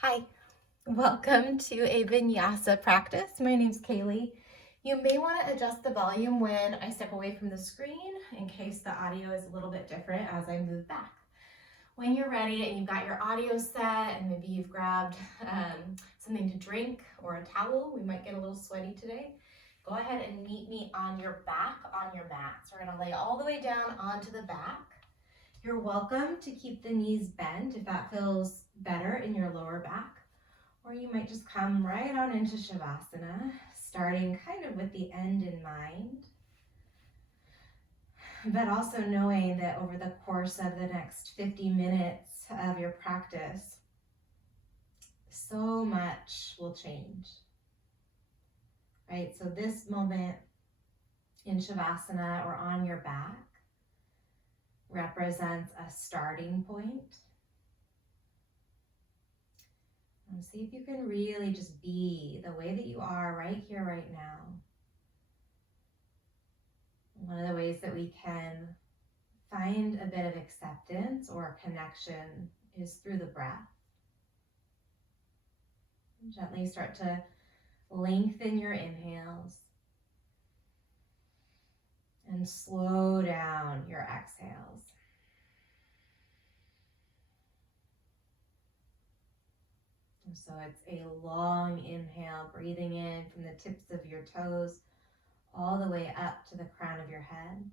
Hi, welcome to a vinyasa practice. My name's Kaylee. You may want to adjust the volume when I step away from the screen in case the audio is a little bit different as I move back. When you're ready and you've got your audio set and maybe you've grabbed something to drink or a towel, we might get a little sweaty today, go ahead and meet me on your back on your mat. So we're going to lay all the way down onto the back. You're welcome to keep the knees bent if that feels better in your lower back. Or you might just come right on into Savasana, starting kind of with the end in mind, but also knowing that over the course of the next 50 minutes of your practice, so much will change, right? So this moment in Savasana or on your back represents a starting point. And see if you can really just be the way that you are right here, right now. One of the ways that we can find a bit of acceptance or connection is through the breath. Gently start to lengthen your inhales and slow down your exhales. And so it's a long inhale, breathing in from the tips of your toes all the way up to the crown of your head.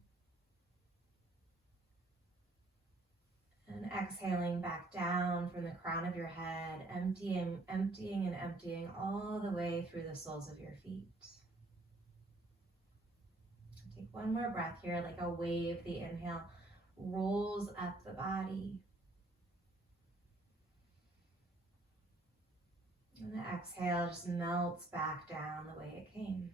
And exhaling back down from the crown of your head, emptying all the way through the soles of your feet. Take one more breath here, like a wave. The inhale rolls up the body. And the exhale just melts back down the way it came.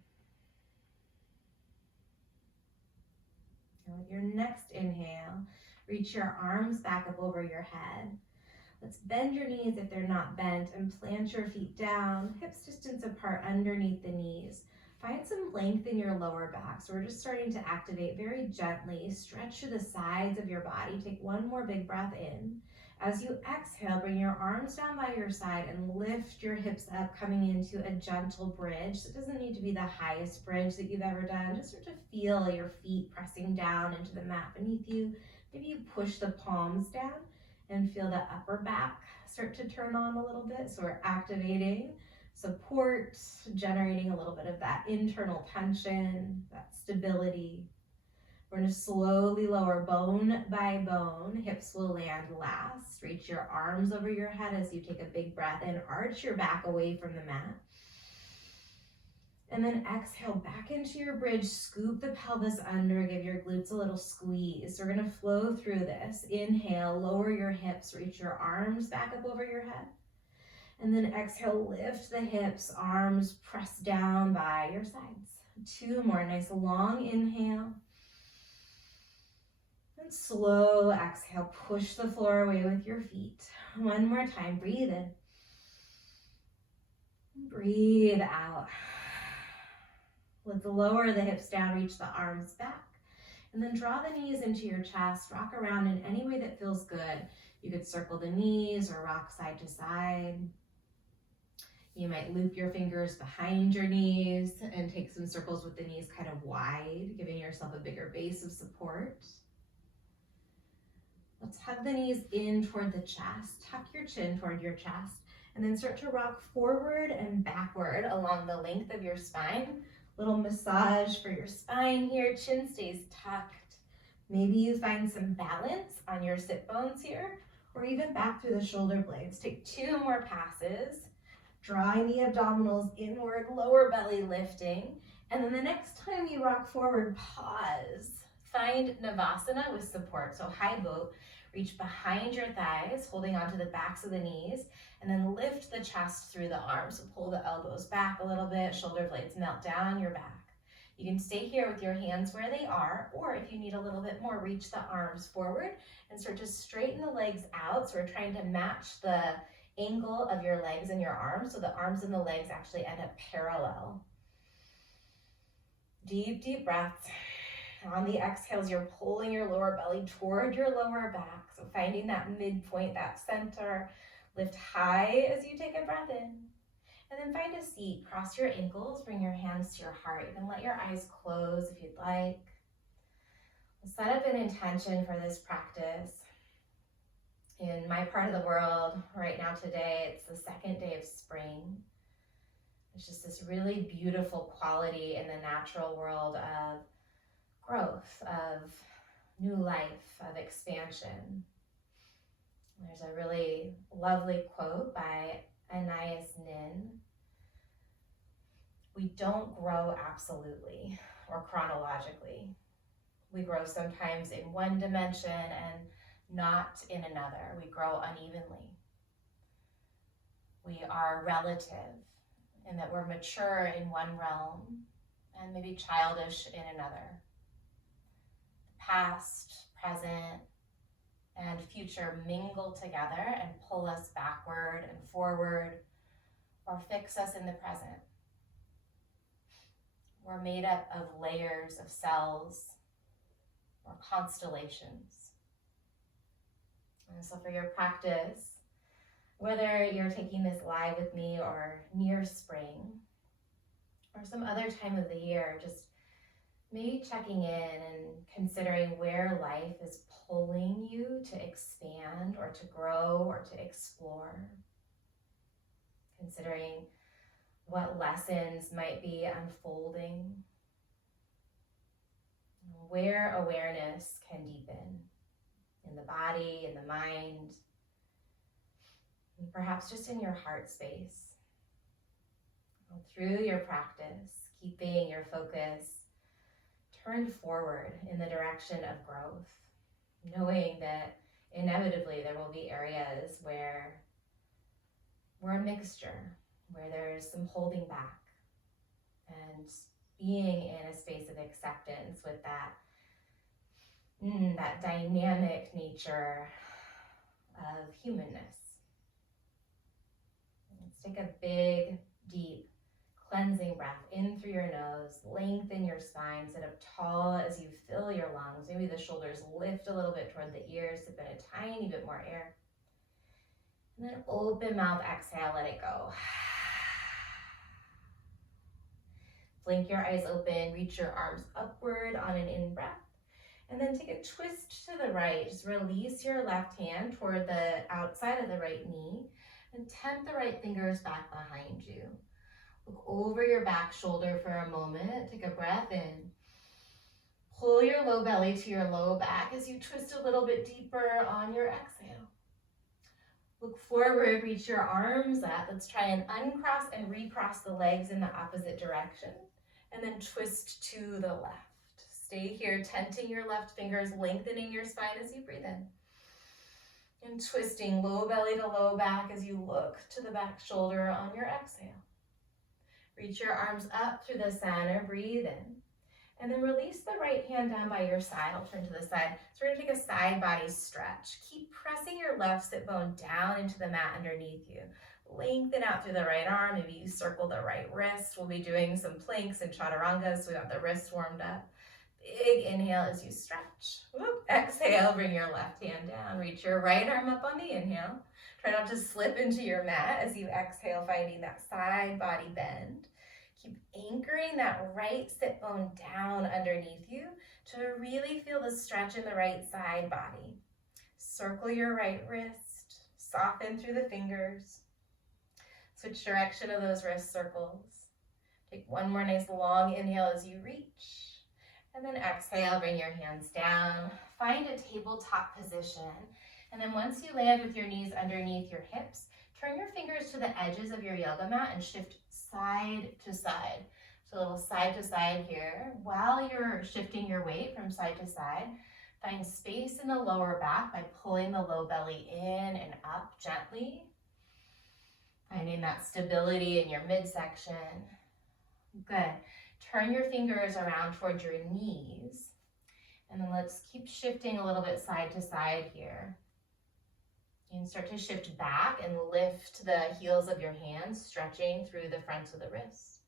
And with your next inhale, reach your arms back up over your head. Let's bend your knees if they're not bent and plant your feet down, hips distance apart underneath the knees. Find some length in your lower back. So we're just starting to activate very gently. Stretch to the sides of your body. Take one more big breath in. As you exhale, bring your arms down by your side and lift your hips up, coming into a gentle bridge. So it doesn't need to be the highest bridge that you've ever done. Just start to feel your feet pressing down into the mat beneath you. Maybe you push the palms down and feel the upper back start to turn on a little bit. So we're activating support, generating a little bit of that internal tension, that stability. We're going to slowly lower bone by bone. Hips will land last. Reach your arms over your head as you take a big breath in. Arch your back away from the mat. And then exhale back into your bridge. Scoop the pelvis under. Give your glutes a little squeeze. We're going to flow through this. Inhale, lower your hips. Reach your arms back up over your head. And then exhale, lift the hips. Arms press down by your sides. Two more. Nice long inhale. And slow exhale, push the floor away with your feet. One more time, breathe in. Breathe out. Let's lower the hips down, reach the arms back. And then draw the knees into your chest, rock around in any way that feels good. You could circle the knees or rock side to side. You might loop your fingers behind your knees and take some circles with the knees kind of wide, giving yourself a bigger base of support. Let's hug the knees in toward the chest. Tuck your chin toward your chest. And then start to rock forward and backward along the length of your spine. Little massage for your spine here. Chin stays tucked. Maybe you find some balance on your sit bones here, or even back through the shoulder blades. Take two more passes. Drawing the abdominals inward, lower belly lifting. And then the next time you rock forward, pause. Find Navasana with support, so high boat. Reach behind your thighs, holding onto the backs of the knees, and then lift the chest through the arms. So pull the elbows back a little bit, shoulder blades melt down your back. You can stay here with your hands where they are, or if you need a little bit more, reach the arms forward and start to straighten the legs out. So we're trying to match the angle of your legs and your arms, so the arms and the legs actually end up parallel. Deep, deep breaths. On the exhales, you're pulling your lower belly toward your lower back. So finding that midpoint, that center, Lift high as you take a breath in. And then find a seat. Cross your ankles. Bring your hands to your heart. You can let your eyes close if you'd like. Set up an intention for this practice. In my part of the world right now today, it's the second day of spring. It's just this really beautiful quality in the natural world of growth, of new life, of expansion. There's a really lovely quote by Anaïs Nin. We don't grow absolutely or chronologically. We grow sometimes in one dimension and not in another. We grow unevenly. We are relative in that we're mature in one realm and maybe childish in another. Past, present, and future mingle together and pull us backward and forward or fix us in the present. We're made up of layers of cells or constellations. And so for your practice, whether you're taking this live with me or near spring or some other time of the year, just maybe checking in and considering where life is pulling you to expand or to grow or to explore. Considering what lessons might be unfolding, where awareness can deepen in the body, in the mind, and perhaps just in your heart space. Through your practice, keeping your focus turned forward in the direction of growth, knowing that inevitably there will be areas where we're a mixture, where there's some holding back, and being in a space of acceptance with that dynamic nature of humanness. Let's take a big, deep, cleansing breath in through your nose. Lengthen your spine, sit up tall as you fill your lungs. Maybe the shoulders lift a little bit toward the ears, sip in a tiny bit more air. And then open mouth, exhale, let it go. Blink your eyes open, reach your arms upward on an in-breath. And then take a twist to the right. Just release your left hand toward the outside of the right knee and temp the right fingers back behind you. Look over your back shoulder for a moment. Take a breath in. Pull your low belly to your low back as you twist a little bit deeper on your exhale. Look forward, reach your arms up. Let's try and uncross and recross the legs in the opposite direction. And then twist to the left. Stay here, tenting your left fingers, lengthening your spine as you breathe in. And twisting low belly to low back as you look to the back shoulder on your exhale. Reach your arms up through the center, breathe in. And then release the right hand down by your side. I'll turn to the side. So we're gonna take a side body stretch. Keep pressing your left sit bone down into the mat underneath you. Lengthen out through the right arm. Maybe you circle the right wrist. We'll be doing some planks and chaturangas, so we got the wrists warmed up. Big inhale as you stretch. Whoop. Exhale, bring your left hand down. Reach your right arm up on the inhale. Try not to slip into your mat as you exhale, finding that side body bend. Keep anchoring that right sit bone down underneath you to really feel the stretch in the right side body. Circle your right wrist. Soften through the fingers. Switch direction of those wrist circles. Take one more nice long inhale as you reach. And then exhale, bring your hands down. Find a tabletop position. And then once you land with your knees underneath your hips, turn your fingers to the edges of your yoga mat and shift side to side. So a little side to side here. While you're shifting your weight from side to side, find space in the lower back by pulling the low belly in and up gently. Finding that stability in your midsection. Good. Turn your fingers around towards your knees. And then let's keep shifting a little bit side to side here. You can start to shift back and lift the heels of your hands, stretching through the fronts of the wrists.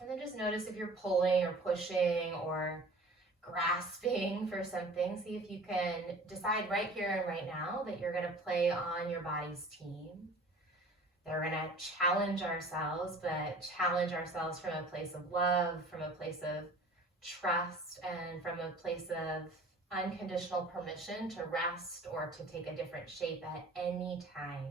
And then just notice if you're pulling or pushing or grasping for something. See if you can decide right here and right now that you're going to play on your body's team. That we're going to challenge ourselves, but challenge ourselves from a place of love, from a place of trust, and from a place of unconditional permission to rest or to take a different shape at any time.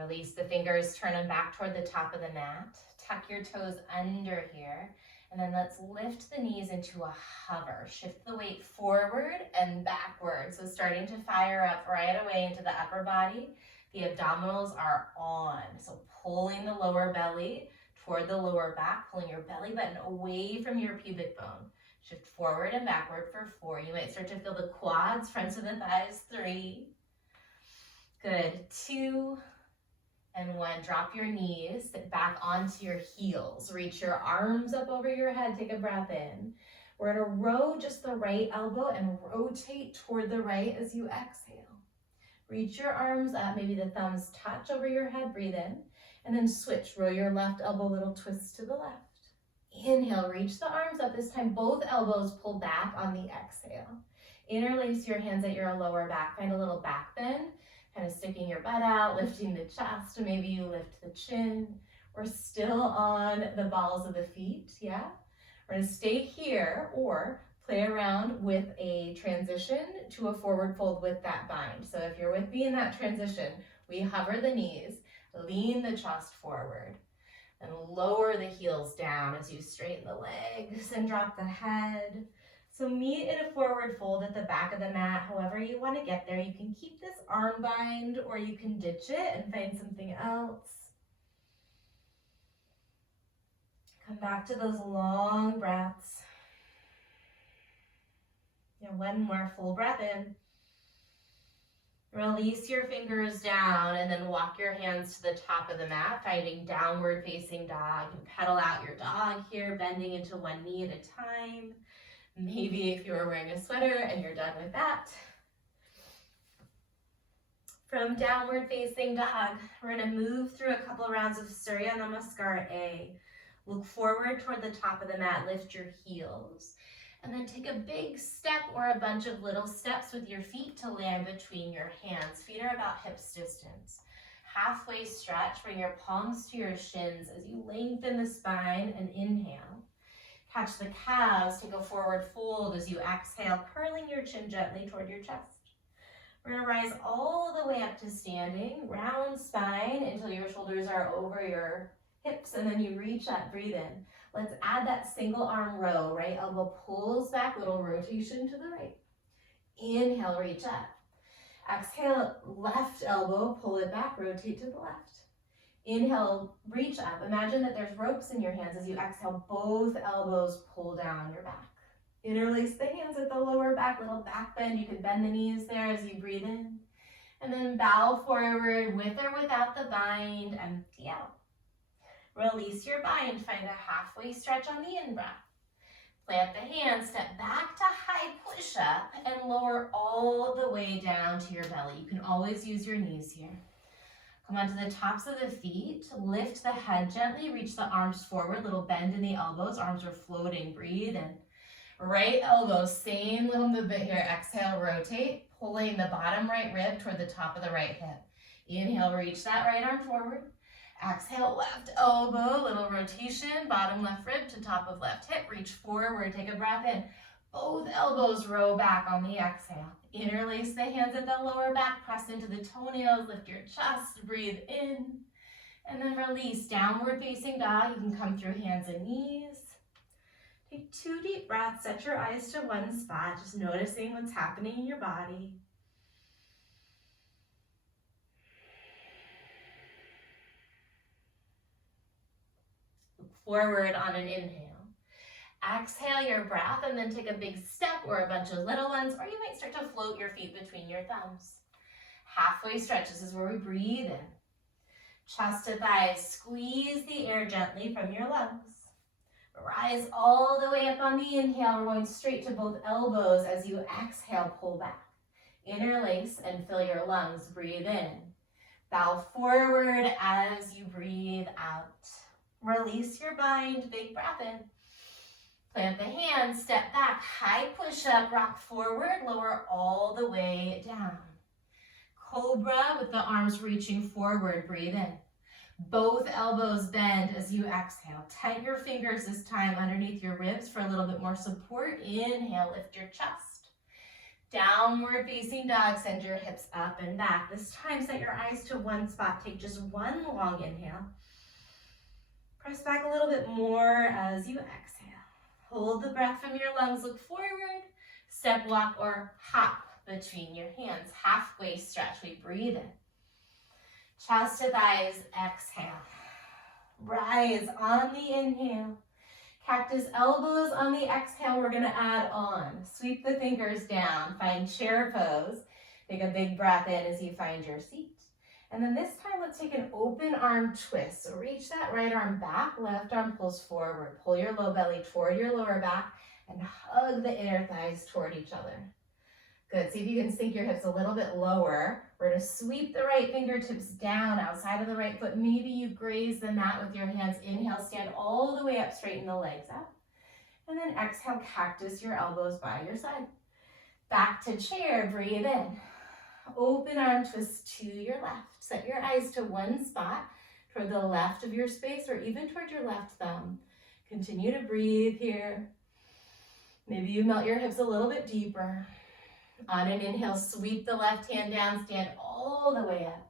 Release the fingers, turn them back toward the top of the mat. Tuck your toes under here. And then let's lift the knees into a hover. Shift the weight forward and backward. So starting to fire up right away into the upper body. The abdominals are on. So pulling the lower belly toward the lower back, pulling your belly button away from your pubic bone. Shift forward and backward for 4. You might start to feel the quads, fronts of the thighs. 3. Good. 2. And 1, drop your knees, sit back onto your heels. Reach your arms up over your head, take a breath in. We're gonna row just the right elbow and rotate toward the right as you exhale. Reach your arms up, maybe the thumbs touch over your head, breathe in. And then switch, row your left elbow, little twist to the left. Inhale, reach the arms up. This time both elbows pull back on the exhale. Interlace your hands at your lower back, find a little back bend. Kind of sticking your butt out, lifting the chest, maybe you lift the chin. We're still on the balls of the feet, yeah? We're gonna stay here or play around with a transition to a forward fold with that bind. So if you're with me in that transition, we hover the knees, lean the chest forward, and lower the heels down as you straighten the legs and drop the head. So meet in a forward fold at the back of the mat, however you want to get there. You can keep this arm bind or you can ditch it and find something else. Come back to those long breaths. And 1 more full breath in. Release your fingers down and then walk your hands to the top of the mat, finding downward facing dog. You pedal out your dog here, bending into 1 knee at a time. Maybe if you were wearing a sweater and you're done with that. From downward facing dog, we're going to move through a couple rounds of Surya Namaskar A. Look forward toward the top of the mat, lift your heels. And then take a big step or a bunch of little steps with your feet to land between your hands. Feet are about hips distance. Halfway stretch, bring your palms to your shins as you lengthen the spine and inhale. Catch the calves, take a forward fold as you exhale, curling your chin gently toward your chest. We're gonna rise all the way up to standing, round spine until your shoulders are over your hips, and then you reach up, breathe in. Let's add that single arm row, right elbow pulls back, little rotation to the right. Inhale, reach up. Exhale, left elbow, pull it back, rotate to the left. Inhale, reach up. Imagine that there's ropes in your hands. As you exhale, both elbows pull down your back. Interlace the hands at the lower back, little back bend. You can bend the knees there as you breathe in. And then bow forward with or without the bind, empty out. Release your bind, find a halfway stretch on the in-breath. Plant the hands, step back to high push-up, and lower all the way down to your belly. You can always use your knees here. Come onto the tops of the feet, lift the head gently, reach the arms forward, little bend in the elbows, arms are floating, breathe in. Right elbow, same little movement here, exhale, rotate, pulling the bottom right rib toward the top of the right hip. Inhale, reach that right arm forward. Exhale, left elbow, little rotation, bottom left rib to top of left hip, reach forward, take a breath in. Both elbows row back on the exhale. Interlace the hands at the lower back, press into the toenails, lift your chest, breathe in, and then release. Downward facing dog, you can come through hands and knees. Take 2 deep breaths, set your eyes to one spot, just noticing what's happening in your body. Look forward on an inhale. Exhale your breath and then take a big step or a bunch of little ones, or you might start to float your feet between your thumbs. Halfway stretch, this is where we breathe in. Chest to thighs, squeeze the air gently from your lungs. Rise all the way up on the inhale, we're going straight to both elbows. As you exhale, pull back. Interlace and fill your lungs, breathe in. Bow forward as you breathe out. Release your bind, big breath in. Plant the hands, step back, high push-up, rock forward, lower all the way down. Cobra with the arms reaching forward, breathe in. Both elbows bend as you exhale. Tent your fingers this time underneath your ribs for a little bit more support. Inhale, lift your chest. Downward facing dog, send your hips up and back. This time set your eyes to one spot. Take just one long inhale. Press back a little bit more as you exhale. Hold the breath from your lungs, look forward. Step, walk, or hop between your hands. Halfway stretch, we breathe in. Chest to thighs, exhale. Rise on the inhale. Cactus elbows on the exhale, we're gonna add on. Sweep the fingers down, find chair pose. Take a big breath in as you find your seat. And then this time, let's take an open arm twist. So reach that right arm back, left arm pulls forward. Pull your low belly toward your lower back and hug the inner thighs toward each other. Good, see if you can sink your hips a little bit lower. We're gonna sweep the right fingertips down outside of the right foot. Maybe you graze the mat with your hands. Inhale, stand all the way up, straighten the legs out. And then exhale, cactus your elbows by your side. Back to chair, breathe in. Open arm twist to your left. Set your eyes to one spot, toward the left of your space or even toward your left thumb. Continue to breathe here. Maybe you melt your hips a little bit deeper. On an inhale, sweep the left hand down, stand all the way up.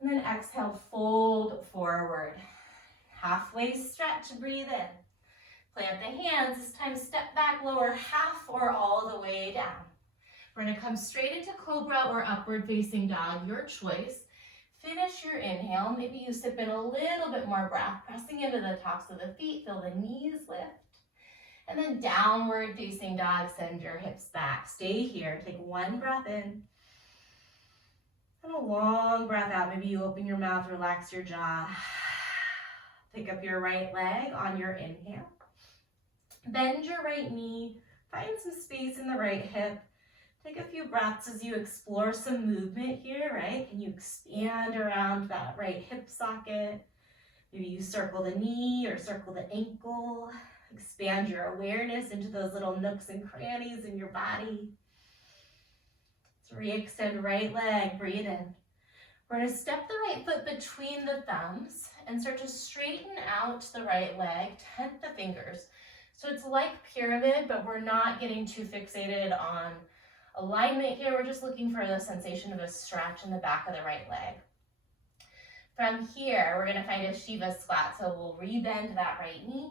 And then exhale, fold forward. Halfway stretch, breathe in. Plant the hands, this time step back, lower half or all the way down. We're gonna come straight into cobra or upward facing dog, your choice. Finish your inhale, maybe you sip in a little bit more breath, pressing into the tops of the feet, feel the knees lift. And then downward facing dog, send your hips back. Stay here, take one breath in. And a long breath out, maybe you open your mouth, relax your jaw. Pick up your right leg on your inhale. Bend your right knee, find some space in the right hip. Take a few breaths as you explore some movement here, right? Can you expand around that right hip socket? Maybe you circle the knee or circle the ankle. Expand your awareness into those little nooks and crannies in your body. Let's re-extend right leg, breathe in. We're gonna step the right foot between the thumbs and start to straighten out the right leg, tent the fingers. So it's like pyramid, but we're not getting too fixated on alignment here. We're just looking for the sensation of a stretch in the back of the right leg. From here, we're gonna find a Shiva squat. So we'll rebend that right knee,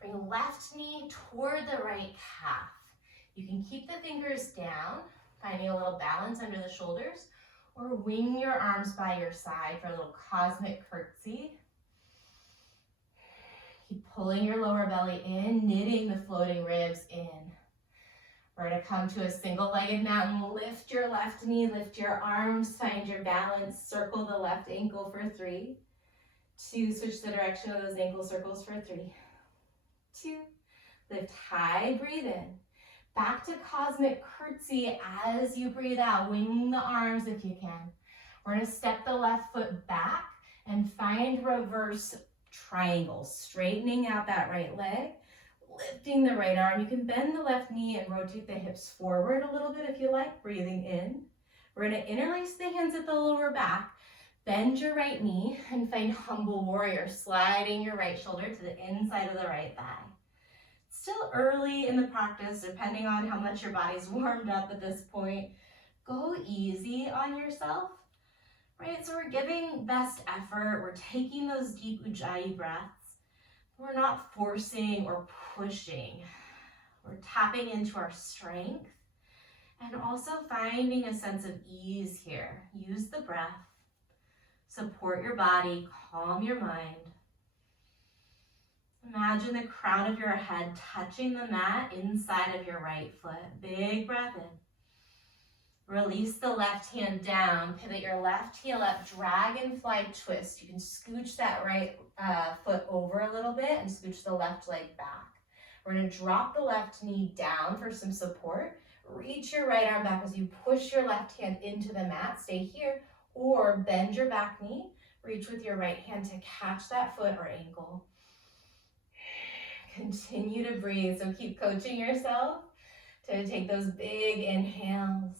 bring left knee toward the right calf. You can keep the fingers down, finding a little balance under the shoulders, or wing your arms by your side for a little cosmic curtsy. Keep pulling your lower belly in, knitting the floating ribs in. We're gonna come to a single-legged mountain. Lift your left knee, lift your arms, find your balance, circle the left ankle for 3, 2, switch the direction of those ankle circles for 3, 2, lift high, breathe in. Back to cosmic curtsy as you breathe out, wing the arms if you can. We're gonna step the left foot back and find reverse triangle, straightening out that right leg. Lifting the right arm, you can bend the left knee and rotate the hips forward a little bit if you like, breathing in. We're gonna interlace the hands at the lower back, bend your right knee and find humble warrior, sliding your right shoulder to the inside of the right thigh. Still early in the practice, depending on how much your body's warmed up at this point. Go easy on yourself, right? So we're giving best effort, we're taking those deep Ujjayi breaths. We're not forcing or pushing. We're tapping into our strength and also finding a sense of ease here. Use the breath, support your body, calm your mind. Imagine the crown of your head touching the mat inside of your right foot. Big breath in. Release the left hand down, pivot your left heel up, dragonfly twist. You can scooch that right foot over a little bit and scooch the left leg back. We're gonna drop the left knee down for some support. Reach your right arm back as you push your left hand into the mat, stay here, or bend your back knee, reach with your right hand to catch that foot or ankle. Continue to breathe. So keep coaching yourself to take those big inhales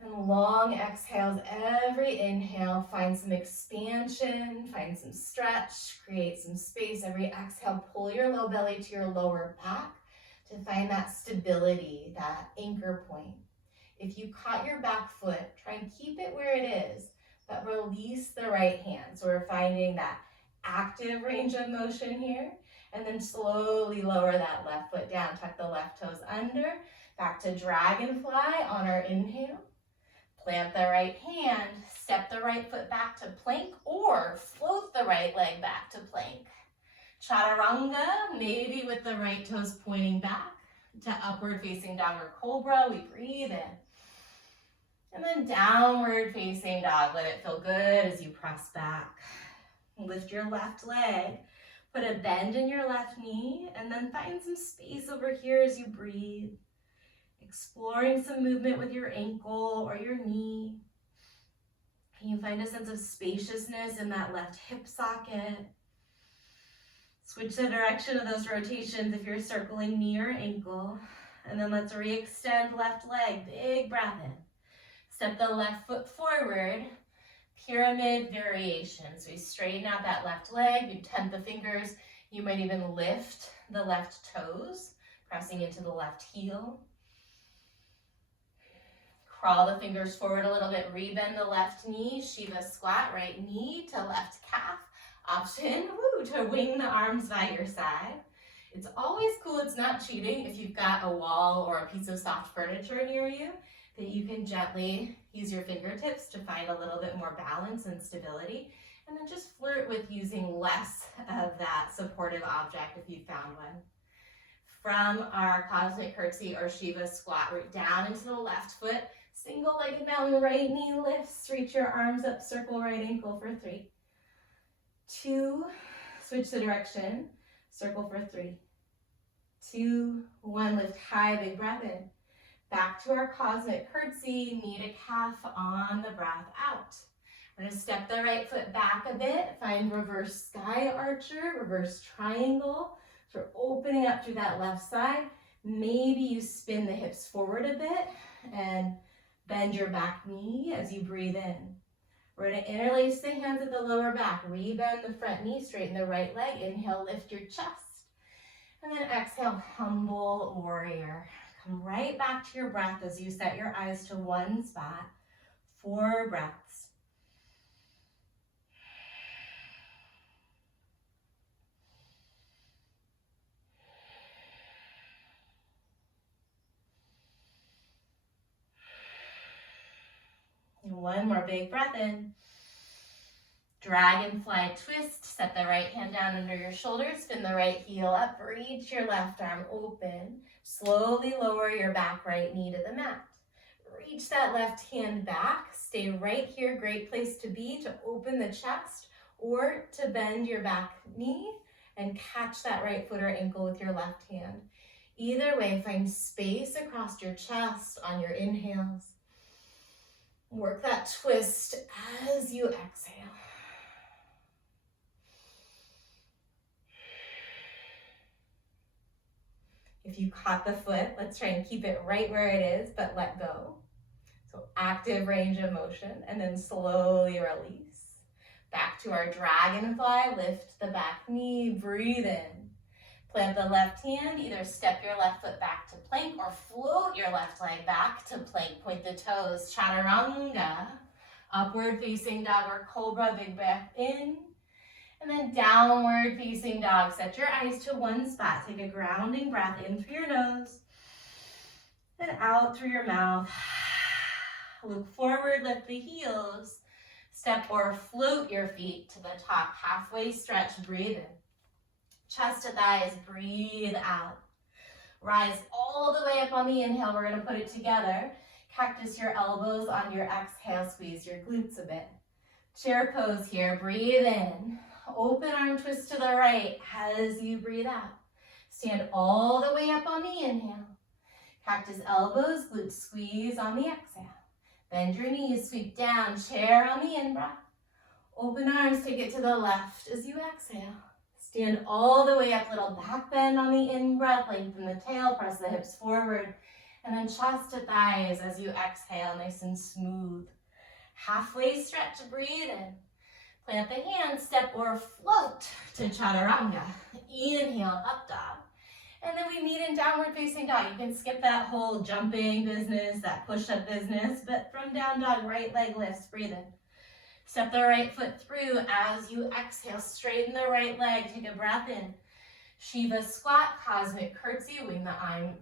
and long exhales. Every inhale, find some expansion, find some stretch, create some space. Every exhale, pull your low belly to your lower back to find that stability, that anchor point. If you caught your back foot, try and keep it where it is, but release the right hand. So we're finding that active range of motion here, and then slowly lower that left foot down. Tuck the left toes under, back to dragonfly on our inhale. Plant the right hand, step the right foot back to plank, or float the right leg back to plank. Chaturanga, maybe with the right toes pointing back to upward facing dog or cobra. We breathe in. And then downward facing dog. Let it feel good as you press back. Lift your left leg. Put a bend in your left knee, and then find some space over here as you breathe. Exploring some movement with your ankle or your knee. Can you find a sense of spaciousness in that left hip socket? Switch the direction of those rotations if you're circling knee or ankle. And then let's re-extend left leg. Big breath in. Step the left foot forward. Pyramid variation. So you straighten out that left leg. You tent the fingers. You might even lift the left toes, pressing into the left heel. Crawl the fingers forward a little bit. Rebend the left knee. Shiva squat. Right knee to left calf. Option to wing the arms by your side. It's always cool, it's not cheating, if you've got a wall or a piece of soft furniture near you, that you can gently use your fingertips to find a little bit more balance and stability. And then just flirt with using less of that supportive object if you found one. From our cosmic curtsy or Shiva squat, root down into the left foot, single-legged mountain, right knee lifts, reach your arms up, circle right ankle for 3, 2, switch the direction, circle for 3, 2, 1, lift high, big breath in. Back to our cosmic curtsy, knee to calf on the breath out. We're gonna step the right foot back a bit, find reverse sky archer, reverse triangle. So we're opening up through that left side. Maybe you spin the hips forward a bit and bend your back knee as you breathe in. We're going to interlace the hands at the lower back. Rebend the front knee, straighten the right leg. Inhale, lift your chest. And then exhale, humble warrior. Come right back to your breath as you set your eyes to one spot. 4 breaths. And 1 more big breath in. Dragonfly twist. Set the right hand down under your shoulders. Spin the right heel up. Reach your left arm open. Slowly lower your back right knee to the mat. Reach that left hand back. Stay right here. Great place to be to open the chest or to bend your back knee and catch that right foot or ankle with your left hand. Either way, find space across your chest on your inhales. Work that twist as you exhale. If you caught the foot, let's try and keep it right where it is, but let go. So active range of motion, and then slowly release. Back to our dragonfly, lift the back knee, breathe in. Plant the left hand, either step your left foot back to plank or float your left leg back to plank. Point the toes, chaturanga. Upward facing dog or cobra, big breath in. And then downward facing dog. Set your eyes to one spot. Take a grounding breath in through your nose and out through your mouth. Look forward, lift the heels. Step or float your feet to the top. Halfway stretch, breathe in. Chest to thighs, breathe out. Rise all the way up on the inhale. We're going to put it together. Cactus your elbows on your exhale. Squeeze your glutes a bit. Chair pose here. Breathe in. Open arm twist to the right as you breathe out. Stand all the way up on the inhale. Cactus elbows, glutes squeeze on the exhale. Bend your knees, sweep down, chair on the in-breath. Open arms, take it to the left as you exhale. Stand all the way up, little back bend on the in-breath, lengthen the tail, press the hips forward, and then chest to thighs as you exhale, nice and smooth. Halfway stretch, breathe in. Plant the hands, step or float to chaturanga. Inhale, up dog. And then we meet in downward facing dog. You can skip that whole jumping business, that push-up business, but from down dog, right leg lifts, breathe in. Step the right foot through as you exhale, straighten the right leg, take a breath in. Shiva squat, cosmic curtsy, wing the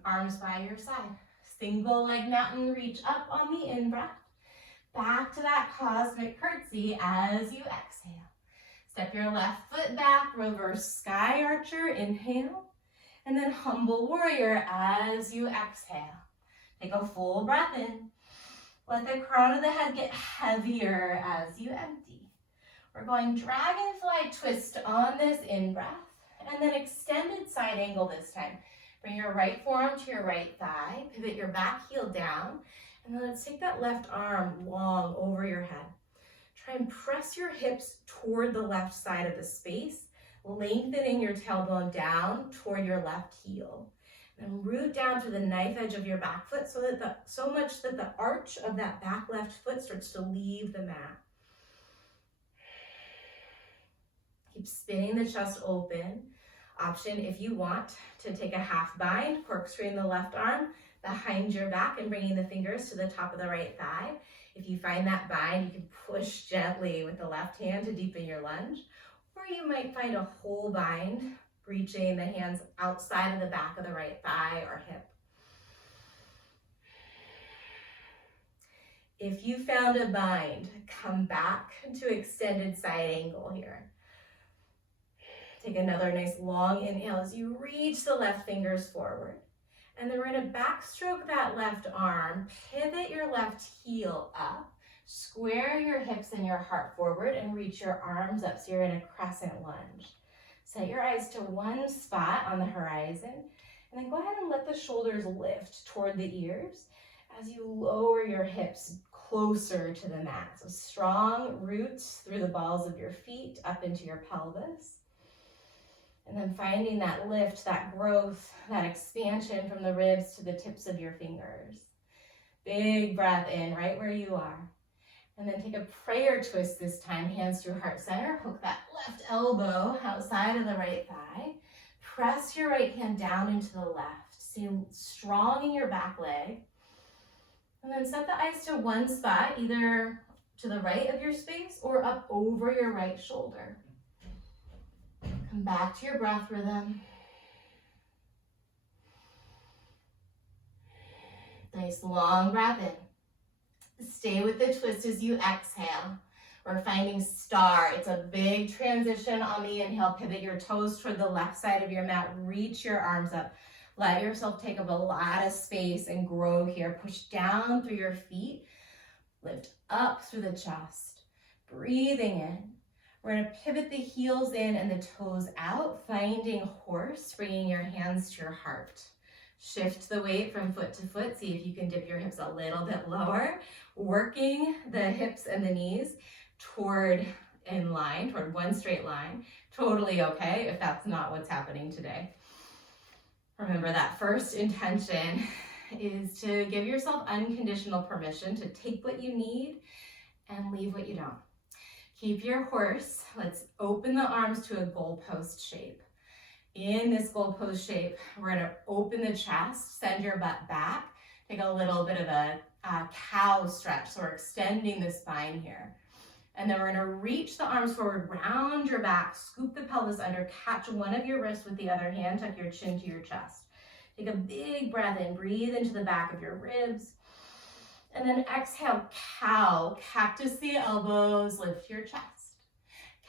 arms by your side. Single leg mountain reach up on the in-breath. Back to that cosmic curtsy as you exhale. Step your left foot back, reverse sky archer, inhale. And then humble warrior as you exhale. Take a full breath in. Let the crown of the head get heavier as you empty. We're going dragonfly twist on this in-breath. And then extended side angle this time. Bring your right forearm to your right thigh. Pivot your back heel down. And then let's take that left arm long over your head. Try and press your hips toward the left side of the space, lengthening your tailbone down toward your left heel. And root down to the knife edge of your back foot so much that the arch of that back left foot starts to leave the mat. Keep spinning the chest open. Option if you want to take a half bind, corkscrewing the left arm behind your back and bringing the fingers to the top of the right thigh. If you find that bind, you can push gently with the left hand to deepen your lunge. Or you might find a whole bind, reaching the hands outside of the back of the right thigh or hip. If you found a bind, come back to extended side angle here. Take another nice long inhale as you reach the left fingers forward. And then we're going to backstroke that left arm, pivot your left heel up, square your hips and your heart forward, and reach your arms up so you're in a crescent lunge. Set your eyes to one spot on the horizon, and then go ahead and let the shoulders lift toward the ears as you lower your hips closer to the mat. So strong roots through the balls of your feet up into your pelvis. And then finding that lift, that growth, that expansion from the ribs to the tips of your fingers. Big breath in right where you are. And then take a prayer twist this time, hands through heart center. Hook that left elbow outside of the right thigh. Press your right hand down into the left. Stay strong in your back leg. And then set the eyes to one spot, either to the right of your space or up over your right shoulder. Come back to your breath rhythm. Nice long breath in. Stay with the twist as you exhale. We're finding star. It's a big transition on the inhale. Pivot your toes toward the left side of your mat. Reach your arms up. Let yourself take up a lot of space and grow here. Push down through your feet. Lift up through the chest. Breathing in. We're going to pivot the heels in and the toes out, finding horse, bringing your hands to your heart. Shift the weight from foot to foot. See if you can dip your hips a little bit lower, working the hips and the knees toward one straight line. Totally okay if that's not what's happening today. Remember that first intention is to give yourself unconditional permission to take what you need and leave what you don't. Keep your horse. Let's open the arms to a goalpost shape. In this goalpost shape, we're going to open the chest, send your butt back, take a little bit of a cow stretch. So we're extending the spine here. And then we're going to reach the arms forward, round your back, scoop the pelvis under, catch one of your wrists with the other hand, tuck your chin to your chest. Take a big breath in, breathe into the back of your ribs. And then exhale, cow, cactus the elbows, lift your chest.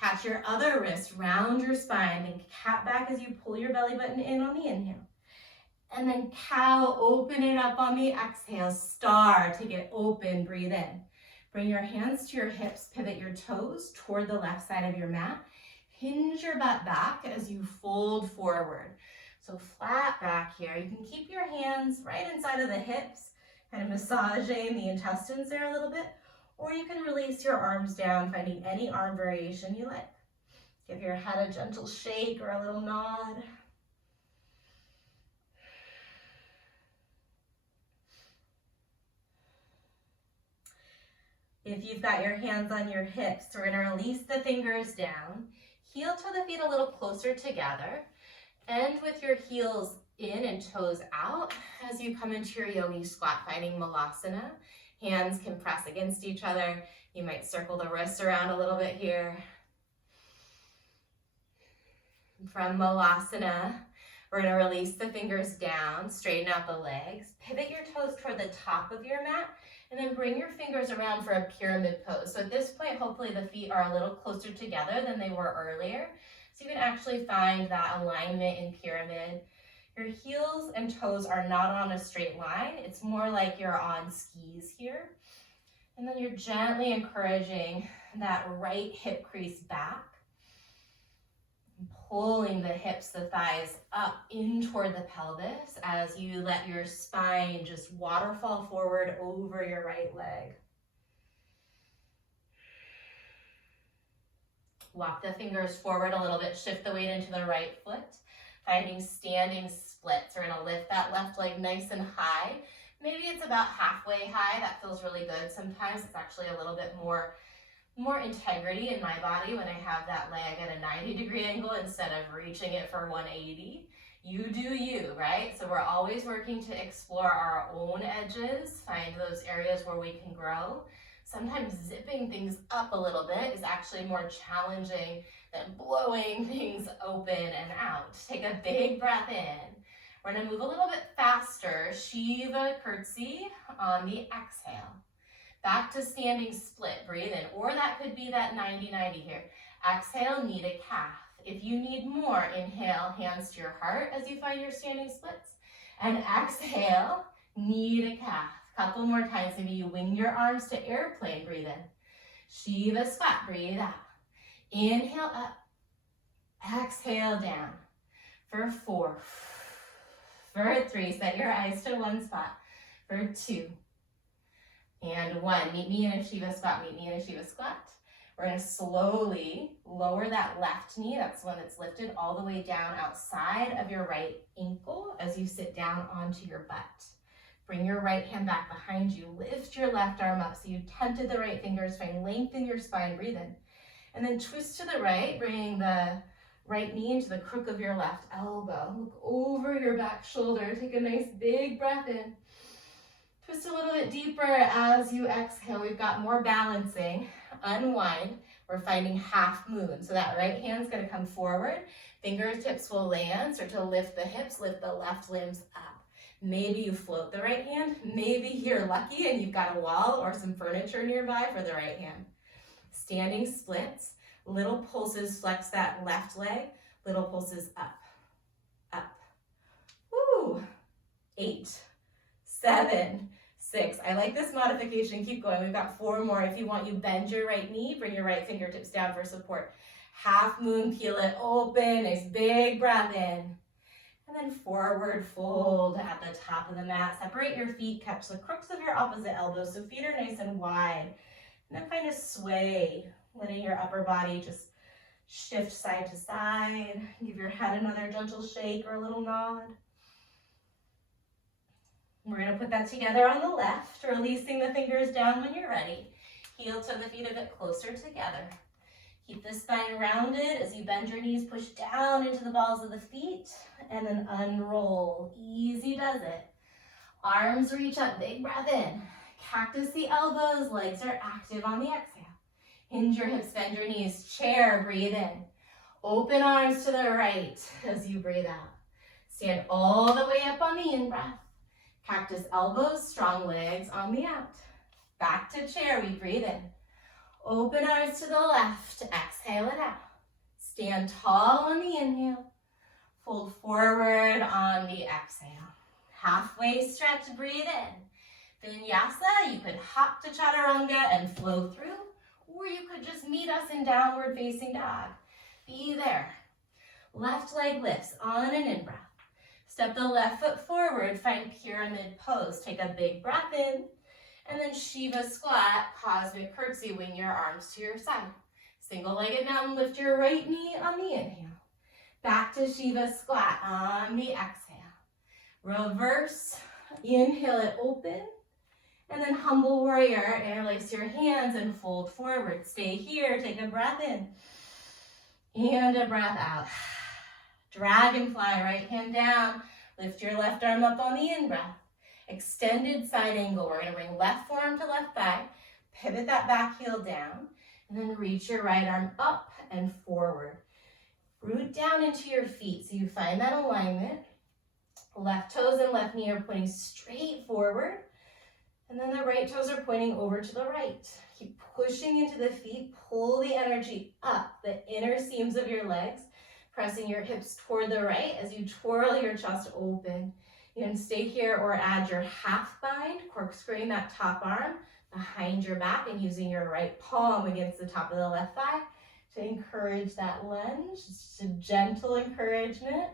Catch your other wrist, round your spine, and cat back as you pull your belly button in on the inhale. And then cow, open it up on the exhale, star, take it open, breathe in. Bring your hands to your hips, pivot your toes toward the left side of your mat. Hinge your butt back as you fold forward. So flat back here. You can keep your hands right inside of the hips, kind of massaging the intestines there a little bit, or you can release your arms down, finding any arm variation you like. Give your head a gentle shake or a little nod. If you've got your hands on your hips, we're going to release the fingers down. Heel toe the feet a little closer together. End with your heels in and toes out as you come into your yogi squat, finding malasana. Hands can press against each other. You might circle the wrists around a little bit here. From malasana, we're going to release the fingers down, straighten out the legs, pivot your toes toward the top of your mat, and then bring your fingers around for a pyramid pose. So at this point, hopefully the feet are a little closer together than they were earlier. So you can actually find that alignment in pyramid. Your heels and toes are not on a straight line. It's more like you're on skis here. And then you're gently encouraging that right hip crease back. Pulling the hips, the thighs up in toward the pelvis as you let your spine just waterfall forward over your right leg. Walk the fingers forward a little bit, shift the weight into the right foot, finding standing splits. We're going to lift that left leg nice and high. Maybe it's about halfway high. That feels really good. Sometimes it's actually a little bit more integrity in my body when I have that leg at a 90-degree angle instead of reaching it for 180. You do you, right? So we're always working to explore our own edges, find those areas where we can grow. Sometimes zipping things up a little bit is actually more challenging than blowing things open and out. Take a big breath in. We're going to move a little bit faster. Shiva curtsy on the exhale. Back to standing split, breathe in, or that could be that 90-90 here. Exhale, knee to calf. If you need more, inhale, hands to your heart as you find your standing splits. And exhale, knee to calf. Couple more times, maybe you wing your arms to airplane, breathe in. Shiva squat, breathe out. Inhale up, exhale down. For 4, for 3, set your eyes to one spot. For 2, and 1. Meet me in a Shiva squat, meet me in a Shiva squat. We're going to slowly lower that left knee, that's the one that's lifted, all the way down outside of your right ankle as you sit down onto your butt. Bring your right hand back behind you. Lift your left arm up so you tented the right fingers. Find length in your spine. Breathe in. And then twist to the right, bringing the right knee into the crook of your left elbow. Look over your back shoulder. Take a nice big breath in. Twist a little bit deeper as you exhale. We've got more balancing. Unwind. We're finding half moon. So that right hand's going to come forward. Fingertips will land. Start to lift the hips, lift the left limbs up. Maybe you float the right hand. Maybe you're lucky and you've got a wall or some furniture nearby for the right hand. Standing splits. Little pulses, flex that left leg. Little pulses up, up. Woo! 8, 7, 6. I like this modification. Keep going. We've got 4 more. If you want, you bend your right knee. Bring your right fingertips down for support. Half moon, peel it open. Nice big breath in. And then forward fold at the top of the mat. Separate your feet. Catch the crooks of your opposite elbows so feet are nice and wide. And then find a sway. Letting your upper body just shift side to side. Give your head another gentle shake or a little nod. We're going to put that together on the left, releasing the fingers down when you're ready. Heel to the feet a bit closer together. Keep the spine rounded as you bend your knees, push down into the balls of the feet, and then unroll. Easy does it. Arms reach up, big breath in. Cactus the elbows, legs are active on the exhale. Hinge your hips, bend your knees, chair, breathe in. Open arms to the right as you breathe out. Stand all the way up on the in-breath. Cactus elbows, strong legs on the out. Back to chair, we breathe in. Open arms to the left, exhale it out. Stand tall on the inhale. Fold forward on the exhale. Halfway stretch, breathe in. Vinyasa, you could hop to chaturanga and flow through. Or you could just meet us in downward facing dog. Be there. Left leg lifts on an in-breath. Step the left foot forward, find pyramid pose. Take a big breath in, and then Shiva squat, cosmic curtsy, wing your arms to your side. Single-legged mountain, lift your right knee on the inhale. Back to Shiva squat on the exhale. Reverse, inhale it open. And then humble warrior, interlace your hands and fold forward. Stay here, take a breath in. And a breath out. Dragonfly, right hand down. Lift your left arm up on the in-breath. Extended side angle. We're going to bring left forearm to left thigh. Pivot that back heel down. And then reach your right arm up and forward. Root down into your feet so you find that alignment. Left toes and left knee are pointing straight forward. And then the right toes are pointing over to the right. Keep pushing into the feet. Pull the energy up the inner seams of your legs, pressing your hips toward the right as you twirl your chest open. You can stay here or add your half bind, corkscrewing that top arm behind your back and using your right palm against the top of the left thigh to encourage that lunge. It's just a gentle encouragement.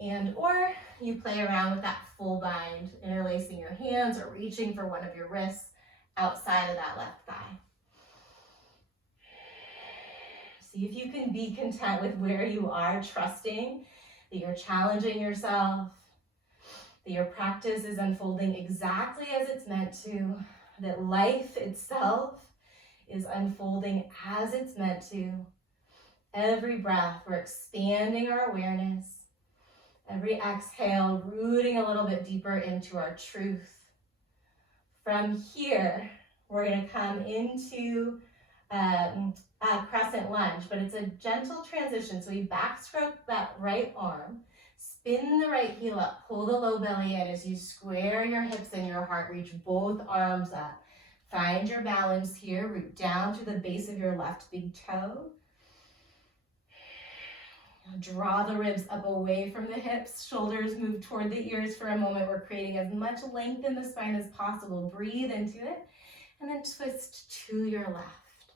And or you play around with that full bind, interlacing your hands or reaching for one of your wrists outside of that left thigh. See if you can be content with where you are, trusting that you're challenging yourself, that your practice is unfolding exactly as it's meant to, that life itself is unfolding as it's meant to. Every breath, we're expanding our awareness. Every exhale, rooting a little bit deeper into our truth. From here, we're going to come into a crescent lunge, but it's a gentle transition. So we backstroke that right arm, spin the right heel up, pull the low belly in as you square your hips and your heart, reach both arms up. Find your balance here, root down to the base of your left big toe. Draw the ribs up away from the hips, shoulders move toward the ears for a moment. We're creating as much length in the spine as possible. Breathe into it, and then twist to your left.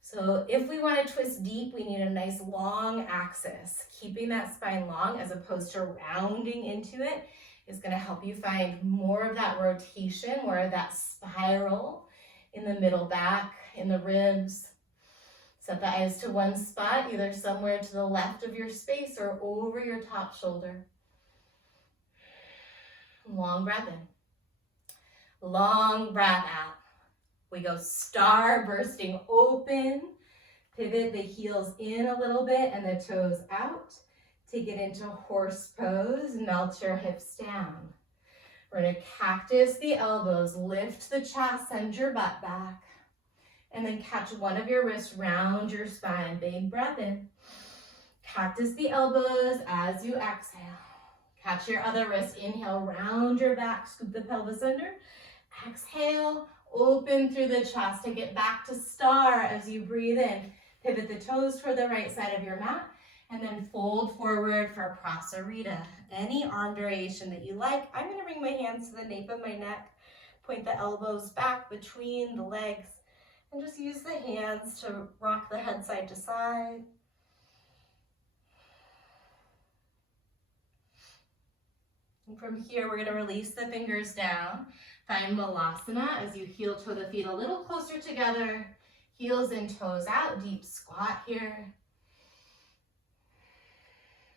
So if we want to twist deep, we need a nice long axis. Keeping that spine long as opposed to rounding into it is going to help you find more of that rotation, more of that spiral in the middle back, in the ribs. Set the eyes to one spot, either somewhere to the left of your space or over your top shoulder. Long breath in. Long breath out. We go star bursting open. Pivot the heels in a little bit and the toes out. Take it into horse pose. Melt your hips down. We're going to cactus the elbows. Lift the chest, send your butt back. And then catch one of your wrists, round your spine. Big breath in. Cactus the elbows as you exhale. Catch your other wrist. Inhale, round your back, scoop the pelvis under. Exhale, open through the chest. Take it back to star as you breathe in. Pivot the toes toward the right side of your mat. And then fold forward for Prasarita. Any arm variation that you like. I'm going to bring my hands to the nape of my neck. Point the elbows back between the legs. And just use the hands to rock the head side to side. And from here, we're going to release the fingers down. Find Malasana as you heel toe the feet a little closer together. Heels and toes out, deep squat here.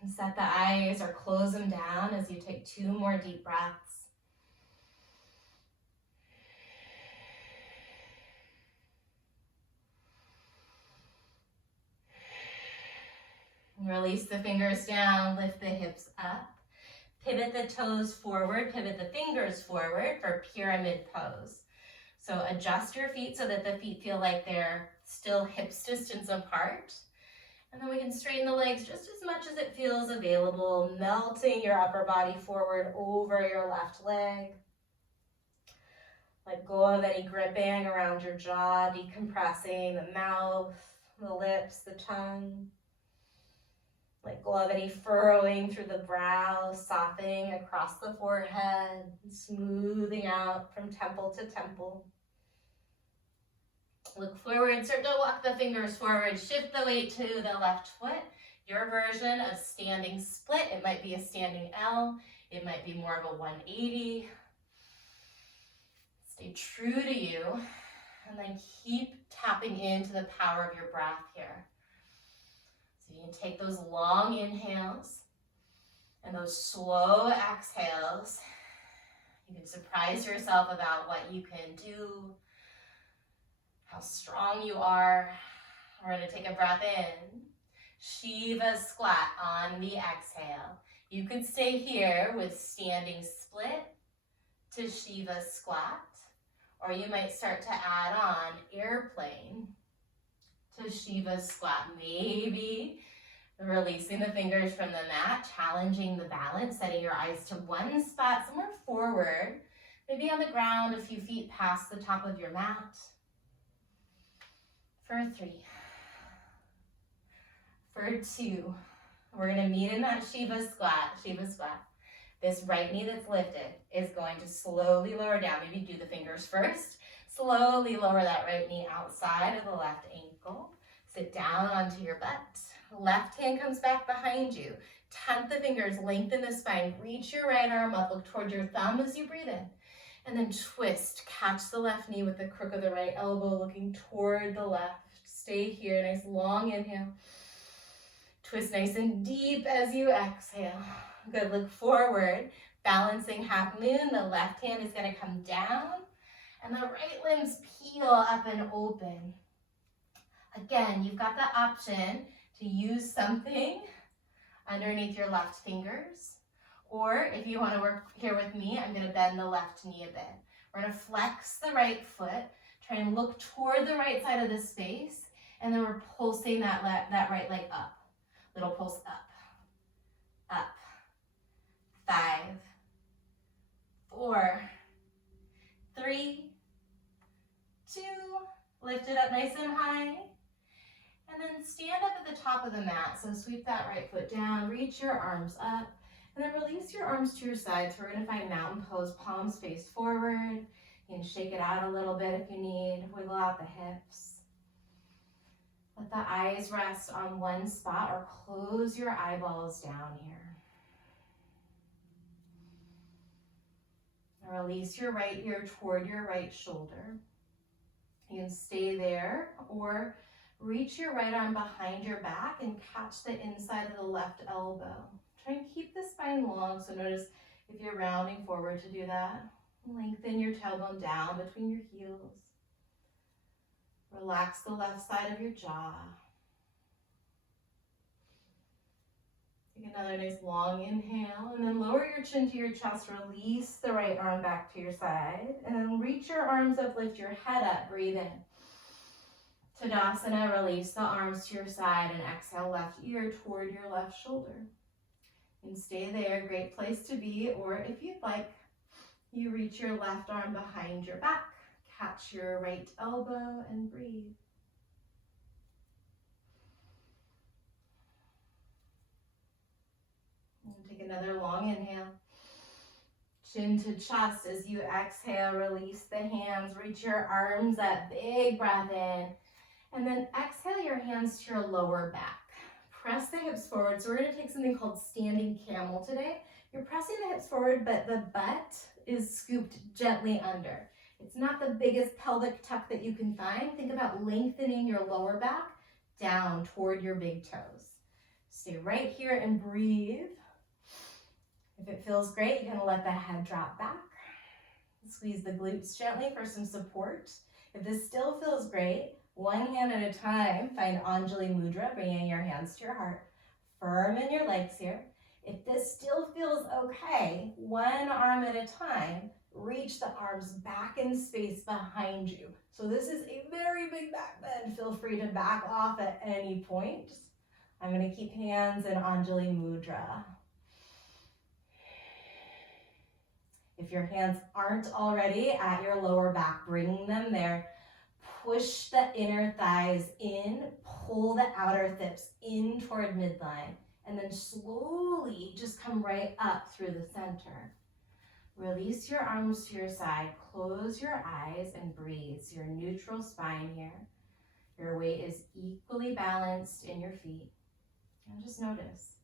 And set the eyes or close them down as you take 2 more deep breaths. Release the fingers down, lift the hips up. Pivot the toes forward, pivot the fingers forward for pyramid pose. So adjust your feet so that the feet feel like they're still hips distance apart. And then we can straighten the legs just as much as it feels available, melting your upper body forward over your left leg. Let go of any gripping around your jaw, decompressing the mouth, the lips, the tongue. Let go of any furrowing through the brow, softening across the forehead, smoothing out from temple to temple. Look forward, start to walk the fingers forward, shift the weight to the left foot. Your version of standing split, it might be a standing L, it might be more of a 180. Stay true to you, and then keep tapping into the power of your breath here. So you can take those long inhales and those slow exhales. You can surprise yourself about what you can do, how strong you are. We're going to take a breath in. Shiva squat on the exhale. You could stay here with standing split to Shiva squat, or you might start to add on airplane to Shiva squat. Maybe releasing the fingers from the mat, challenging the balance, setting your eyes to one spot, somewhere forward, maybe on the ground, a few feet past the top of your mat. For 3. For 2. We're going to meet in that Shiva squat, This right knee that's lifted is going to slowly lower down. Maybe do the fingers first. Slowly lower that right knee outside of the left ankle. Sit down onto your butt. Left hand comes back behind you. Tuck the fingers, lengthen the spine. Reach your right arm up, look toward your thumb as you breathe in. And then twist. Catch the left knee with the crook of the right elbow, looking toward the left. Stay here, nice long inhale. Twist nice and deep as you exhale. Good, look forward. Balancing half moon, the left hand is gonna come down and the right limbs peel up and open. Again, you've got the option to use something underneath your left fingers, or if you want to work here with me, I'm going to bend the left knee a bit. We're going to flex the right foot, try and look toward the right side of the space, and then we're pulsing that right leg up. Little pulse up, up. 5, 4, 3, 2, lift it up nice and high. And then stand up at the top of the mat. So sweep that right foot down, reach your arms up, and then release your arms to your sides. We're gonna find mountain pose, palms face forward. You can shake it out a little bit if you need, wiggle out the hips. Let the eyes rest on one spot or close your eyeballs down here. And release your right ear toward your right shoulder. You can stay there or reach your right arm behind your back and catch the inside of the left elbow. Try and keep the spine long, so notice if you're rounding forward to do that. Lengthen your tailbone down between your heels. Relax the left side of your jaw. Take another nice long inhale, and then lower your chin to your chest. Release the right arm back to your side, and then reach your arms up, lift your head up, breathe in. Tadasana, release the arms to your side and exhale left ear toward your left shoulder. And stay there, great place to be, or if you'd like, you reach your left arm behind your back, catch your right elbow and breathe. And take another long inhale. Chin to chest as you exhale, release the hands, reach your arms up, big breath in. And then exhale your hands to your lower back. Press the hips forward. So we're going to take something called standing camel today. You're pressing the hips forward, but the butt is scooped gently under. It's not the biggest pelvic tuck that you can find. Think about lengthening your lower back down toward your big toes. Stay right here and breathe. If it feels great, you're going to let the head drop back. Squeeze the glutes gently for some support. If this still feels great, one hand at a time, find Anjali Mudra, bringing your hands to your heart. Firm in your legs here. If this still feels okay, one arm at a time, reach the arms back in space behind you. So this is a very big back bend. Feel free to back off at any point. I'm going to keep hands in Anjali Mudra. If your hands aren't already at your lower back, bring them there. Push the inner thighs in, pull the outer hips in toward midline, and then slowly just come right up through the center. Release your arms to your side, close your eyes and breathe. So your neutral spine here. Your weight is equally balanced in your feet. And just notice.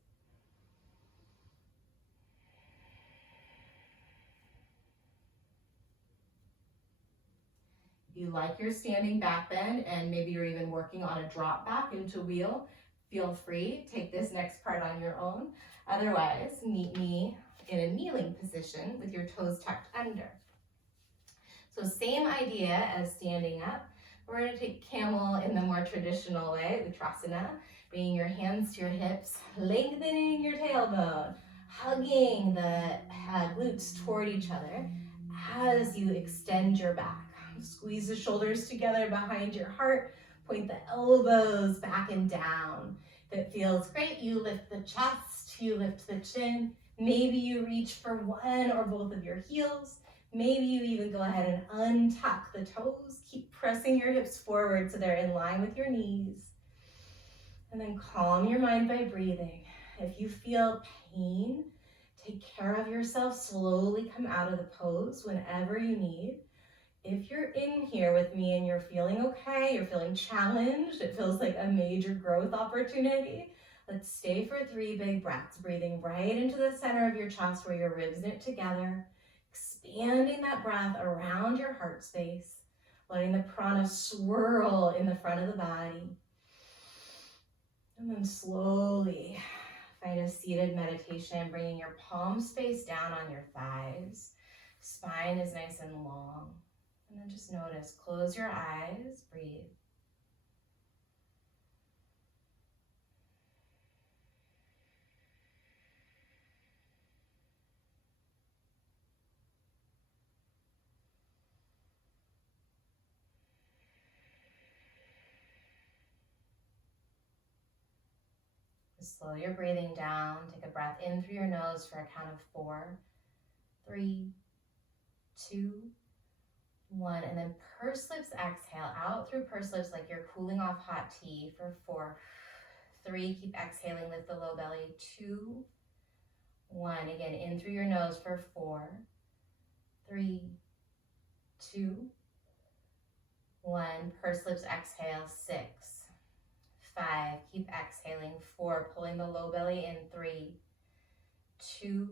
If If you like your standing back bend and maybe you're even working on a drop back into wheel, feel free, take this next part on your own. Otherwise, meet me in a kneeling position with your toes tucked under. So same idea as standing up. We're going to take camel in the more traditional way, Uttanasana, bringing your hands to your hips, lengthening your tailbone, hugging the glutes toward each other as you extend your back. Squeeze the shoulders together behind your heart, point the elbows back and down. If it feels great, you lift the chest, you lift the chin. Maybe you reach for one or both of your heels. Maybe you even go ahead and untuck the toes. Keep pressing your hips forward so they're in line with your knees. And then calm your mind by breathing. If you feel pain, take care of yourself. Slowly come out of the pose whenever you need. If you're in here with me and you're feeling okay, you're feeling challenged, it feels like a major growth opportunity, let's stay for 3 big breaths, breathing right into the center of your chest where your ribs knit together, expanding that breath around your heart space, letting the prana swirl in the front of the body. And then slowly find a seated meditation, bringing your palms face down on your thighs. Spine is nice and long. And then just notice, close your eyes, breathe. Slow your breathing down. Take a breath in through your nose for a count of 4, 3, 2, 1. And then pursed lips exhale out through pursed lips like you're cooling off hot tea for 4, 3. Keep exhaling, lift the low belly. 2, 1. Again, in through your nose for 4, 3, 2, 1. Pursed lips exhale. 6, 5. Keep exhaling. 4. Pulling the low belly in. 3, 2,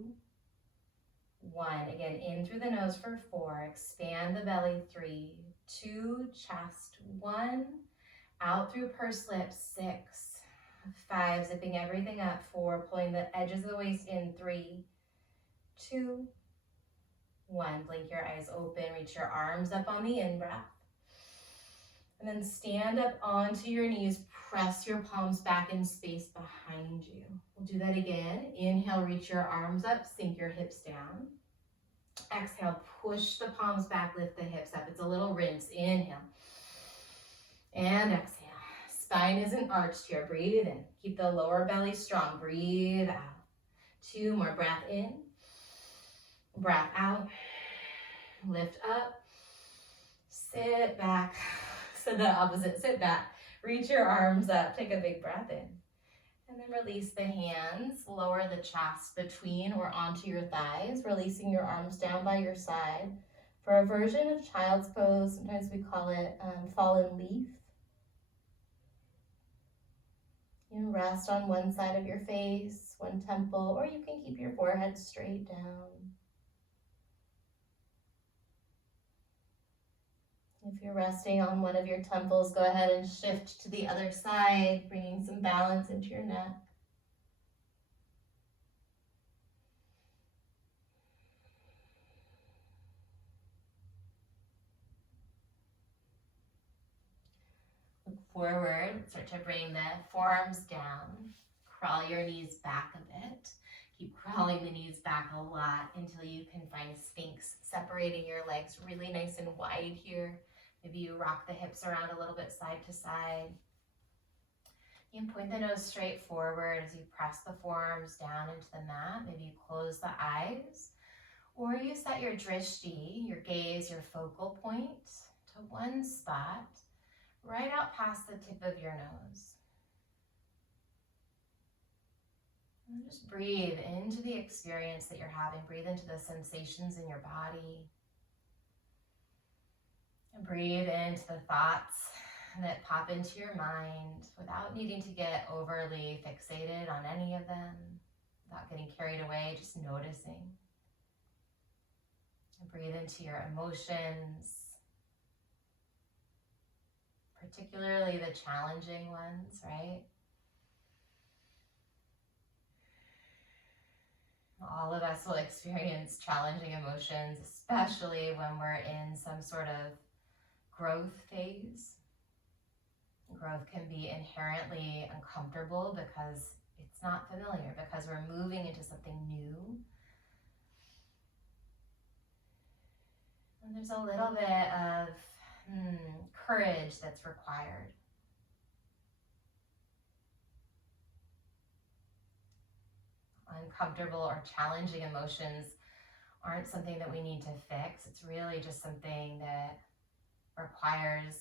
1. Again, in through the nose for 4. Expand the belly. 3, 2. Chest. 1. Out through pursed lips. 6, 5. Zipping everything up. 4. Pulling the edges of the waist in. 3, 2, 1. Blink your eyes open. Reach your arms up on the in-breath. And then stand up onto your knees. Press your palms back in space behind you. We'll do that again. Inhale, reach your arms up. Sink your hips down. Exhale, push the palms back. Lift the hips up. It's a little rinse. Inhale. And exhale. Spine isn't arched here. Breathe in. Keep the lower belly strong. Breathe out. 2 more. Breath in. Breath out. Lift up. Sit back. So the opposite, sit back. Reach your arms up. Take a big breath in. And then release the hands. Lower the chest between or onto your thighs. Releasing your arms down by your side. For a version of child's pose, sometimes we call it fallen leaf. You can rest on one side of your face, one temple, or you can keep your forehead straight down. If you're resting on one of your temples, go ahead and shift to the other side, bringing some balance into your neck. Look forward, start to bring the forearms down. Crawl your knees back a bit. Keep crawling the knees back a lot until you can find Sphinx, separating your legs really nice and wide here. Maybe you rock the hips around a little bit side to side. You can point the nose straight forward as you press the forearms down into the mat. Maybe you close the eyes, or you set your drishti, your gaze, your focal point, to one spot, right out past the tip of your nose. And just breathe into the experience that you're having. Breathe into the sensations in your body. And breathe into the thoughts that pop into your mind without needing to get overly fixated on any of them, without getting carried away, just noticing. And breathe into your emotions. particularly the challenging ones, right? All of us will experience challenging emotions, especially when we're in some sort of growth phase. Growth can be inherently uncomfortable because it's not familiar, because we're moving into something new. And there's a little bit of courage that's required. Uncomfortable or challenging emotions aren't something that we need to fix. It's really just something that requires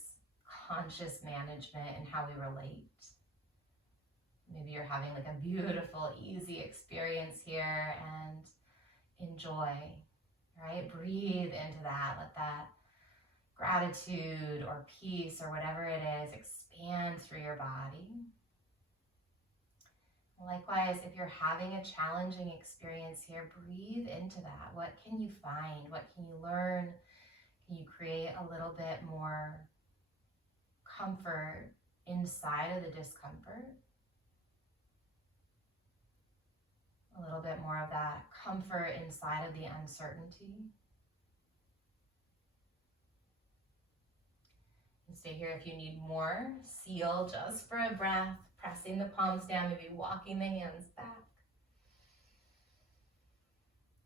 conscious management in how we relate. Maybe you're having like a beautiful, easy experience here and enjoy, right? Breathe into that. Let that gratitude or peace or whatever it is expand through your body. Likewise, if you're having a challenging experience here, breathe into that. What can you find? What can you learn? Can you create a little bit more comfort inside of the discomfort? A little bit more of that comfort inside of the uncertainty. And stay here if you need more. Seal just for a breath, pressing the palms down, maybe walking the hands back.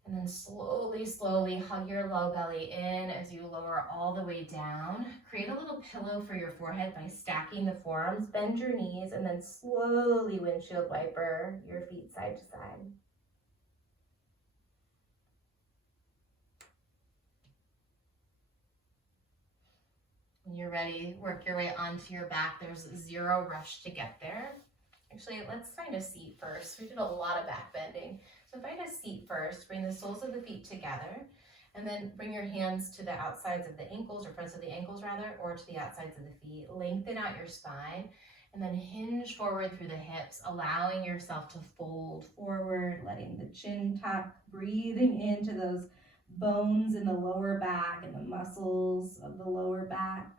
And then slowly, slowly hug your low belly in as you lower all the way down. Create a little pillow for your forehead by stacking the forearms, bend your knees, and then slowly windshield wiper your feet side to side. When you're ready, work your way onto your back. There's zero rush to get there. Actually, let's find a seat first. We did a lot of back bending. So find a seat first, bring the soles of the feet together, and then bring your hands to the outsides of the ankles, or fronts of the ankles rather, or to the outsides of the feet. Lengthen out your spine, and then hinge forward through the hips, allowing yourself to fold forward, letting the chin tuck, breathing into those bones in the lower back and the muscles of the lower back.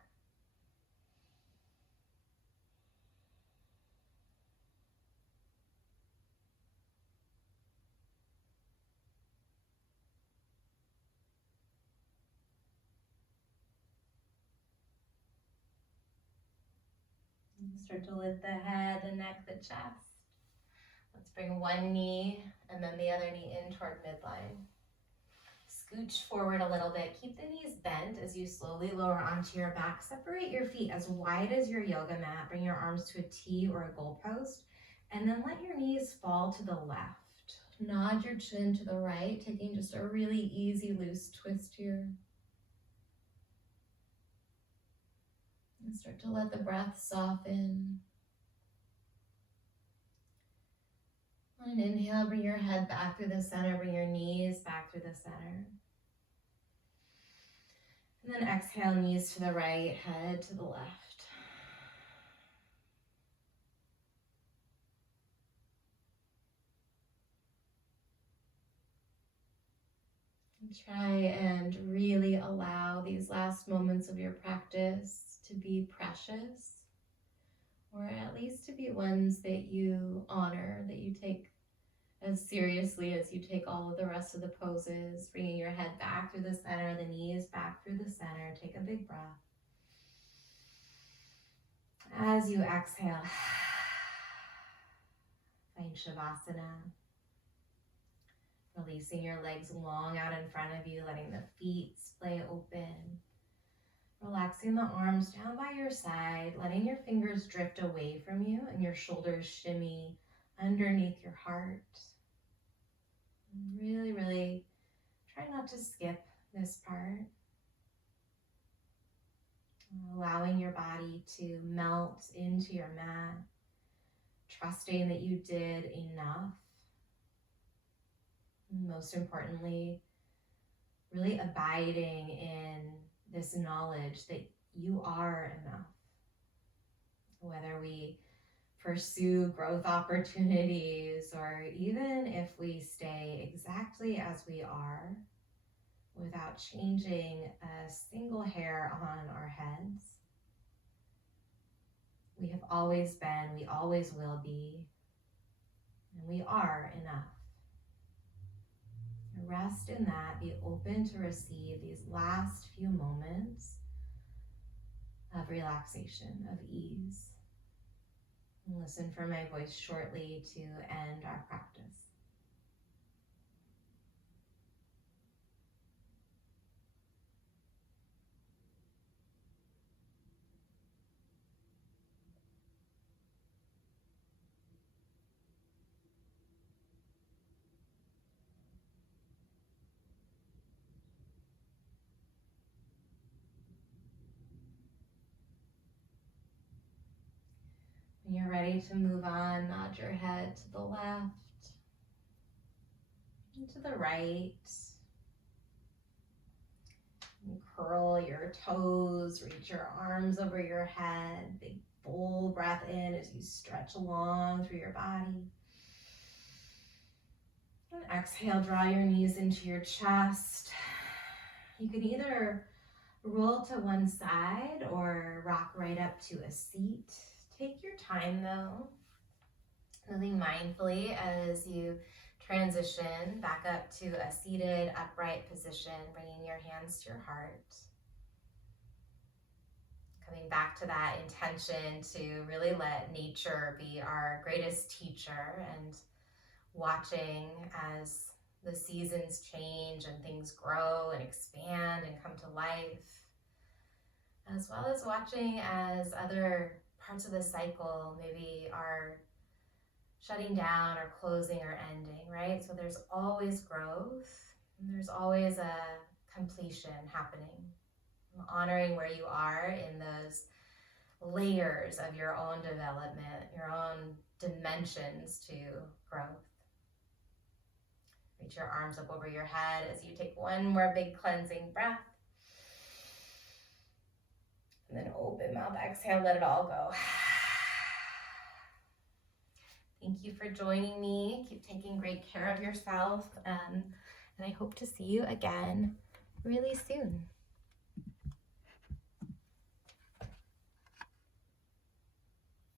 Start to lift the head, the neck, the chest. Let's bring one knee and then the other knee in toward midline. Scooch forward a little bit. Keep the knees bent as you slowly lower onto your back. Separate your feet as wide as your yoga mat. Bring your arms to a T or a goalpost. And then let your knees fall to the left. Nod your chin to the right, taking just a really easy, loose twist here. And start to let the breath soften. On an inhale, bring your head back through the center, bring your knees back through the center. And then exhale, knees to the right, head to the left. And try and really allow these last moments of your practice to be precious, or at least to be ones that you honor, that you take as seriously as you take all of the rest of the poses, bringing your head back through the center, the knees back through the center. Take a big breath. As you exhale, find Savasana. Releasing your legs long out in front of you, letting the feet splay open. Relaxing the arms down by your side, letting your fingers drift away from you and your shoulders shimmy underneath your heart. Really, really try not to skip this part. Allowing your body to melt into your mat, trusting that you did enough. Most importantly, really abiding in this knowledge that you are enough. Whether we pursue growth opportunities, or even if we stay exactly as we are without changing a single hair on our heads, We have always been, we always will be, and we are enough. Rest in that, be open to receive these last few moments of relaxation, of ease. And listen for my voice shortly to end our practice. When you're ready to move on, nod your head to the left and to the right. And curl your toes, reach your arms over your head. Big full breath in as you stretch along through your body. And exhale, draw your knees into your chest. You can either roll to one side or rock right up to a seat. Take your time though, moving mindfully as you transition back up to a seated upright position, bringing your hands to your heart. Coming back to that intention to really let nature be our greatest teacher and watching as the seasons change and things grow and expand and come to life, as well as watching as other parts of the cycle maybe are shutting down or closing or ending, right? So there's always growth and there's always a completion happening. Honoring where you are in those layers of your own development, your own dimensions to growth. Reach your arms up over your head as you take one more big cleansing breath. And then open mouth, exhale, let it all go. Thank you for joining me. Keep taking great care of yourself. And I hope to see you again really soon.